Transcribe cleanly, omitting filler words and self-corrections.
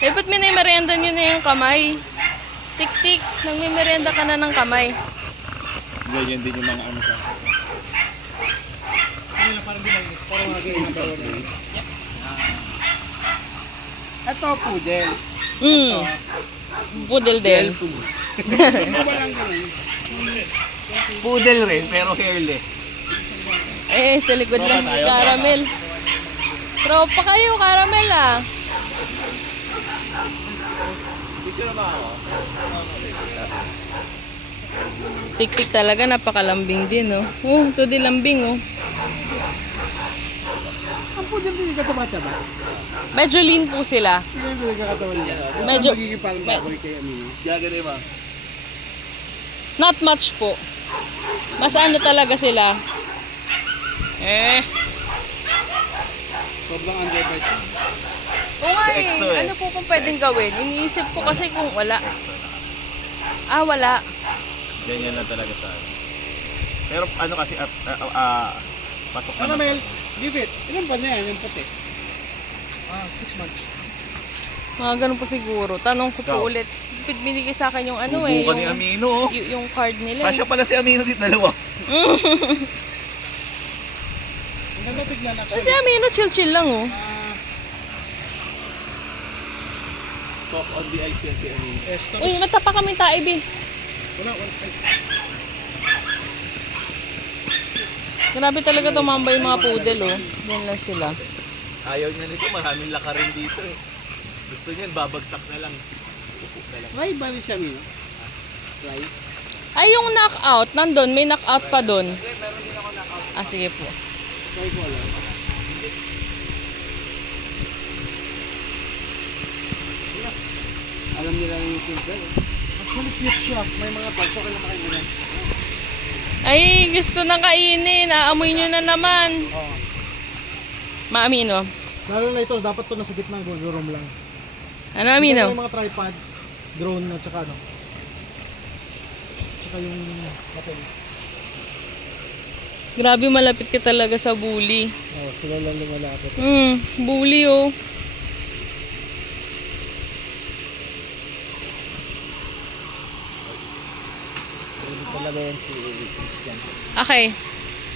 Eh, ba't minimerienda nyo na yung kamay? Tik-tik, nagmimerienda ka na ng kamay. Ganyan din yung mga ano sa akin. Ano lang, parang ginagawa. Parang mga ganyan na ito, poodle. Poodle din. Ano ba lang ganun? Poodle rin, pero hairless. Eh, sa likod lang, caramel. Tropa kayo, caramel ah. Picture na ba ako? Tik-tik talaga, napakalambing din oh. Ito din lambing oh. Ang poodle din yung kataba-taba. Medyo lean po sila. Hindi ko nagkakatawa niya. Medyo- Magiging parang baboy kay Amino. Gagawin ba? Not much po. Mas ano talaga sila. Sobrang underbite. Oo nga Sa EXO eh. Ano po kung pwedeng gawin? Iniisip ko kasi kung wala. Wala. Ganyan lang talaga sa akin. Pero ano kasi, pasok Ano, na. Mel? Give it. Ilan pa niya yan, yung puti? 6 months. Mga ganun po siguro. Tanong ko po Ikaw? ulit. Binigay sa akin yung ano eh. Bubuka ni Yung, Amino. Oh. yung card nila. Kasya pala si Amino dito, dalawa. Ang ganda tignan Kasi actually. Amino chill-chill lang oh. Soft on the ice yan si Amino. Yes, tapos, Uy, matapa kami taib eh. wala, ay, Grabe talaga tumambay yung mga poodle oh. Yan lang sila. Ayaw niya nito, maraming laka rin dito eh. Gusto niya, babagsak na lang. Upo na lang. Try ba rin siya, Amino? Try. Ay, yung knockout, nandun. May knockout pa dun. Meron din ako knockout. Sige po. Try ko alam. Alam nila yung silver eh. Actually cute siya. May mga tags. Okay na makailan. Ay, gusto na kainin. Aamoy nyo na naman. Oo. Maamino. Lalo na ito, dapat to nasa gitna ng room lang. Ano, Amino? Yung mga tripod, drone at saka ano. Saka yung battery. Grabe, malapit ka talaga sa bully. Oh, sila lang lumalapit. Bully oh. Hindi talaga yan si Christian. Okay.